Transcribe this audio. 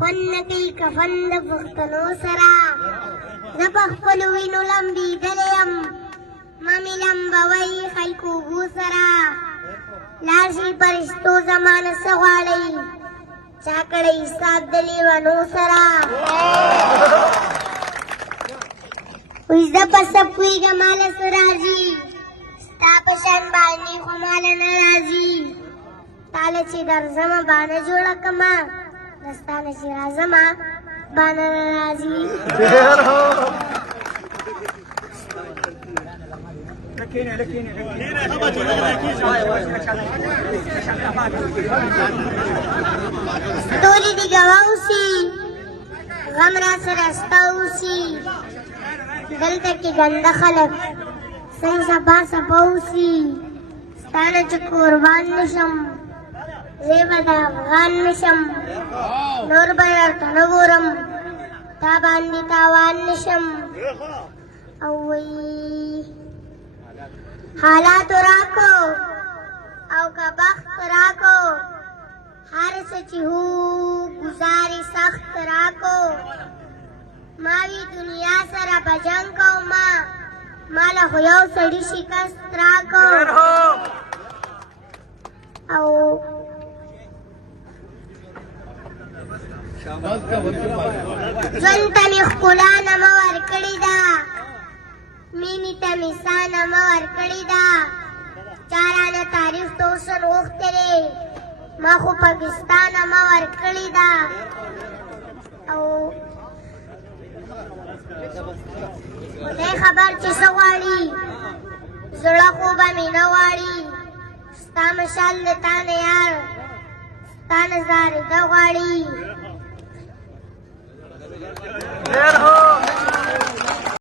خوند نه کوي کفن د پښتنو سره زه په خپلو وینو لمبېدلی یم ما مې لمبوئ خلکو اوبو سره لاړ شئ فرشتو زما نه څه غواړئ چا کړی حساب د لیونو سره وایي زه په څه پوهېږم ماله څه راځي ستا په شان باندې خو ماله نه راځي تاله چې درځمه بانه جوړه کړمه دستانه چې راځمه بانه نه راځي ستوري دې ګواه اوسي غم را سره ستا اوسي دلته کې ګنده خلک څنګه صفا صفا اوسي ستا نه چې قربان نشم زه به د افغان نشم نور به درته نه ګورم تا باندې تاوان نشم او وایي حالاتو راکو او که بخت راکو هر څه چې هو گزارې سخت راکو ما وی دنیا سره به جنګ کومه ما له خو یو سړي شکست راکو او ژوند ته مې ښکلا نمه ورکړې ده مینې ته مې سا نمه ورکړې ده چا رانه تعریف ته اوسن غوښتی دی ما خو پاکستان نمه ورکړې ده او خدای خبر چې څه غواړي زړه خو به مې نه غواړي ستا مشال د تا نه یار ستا نه زارېده غواړي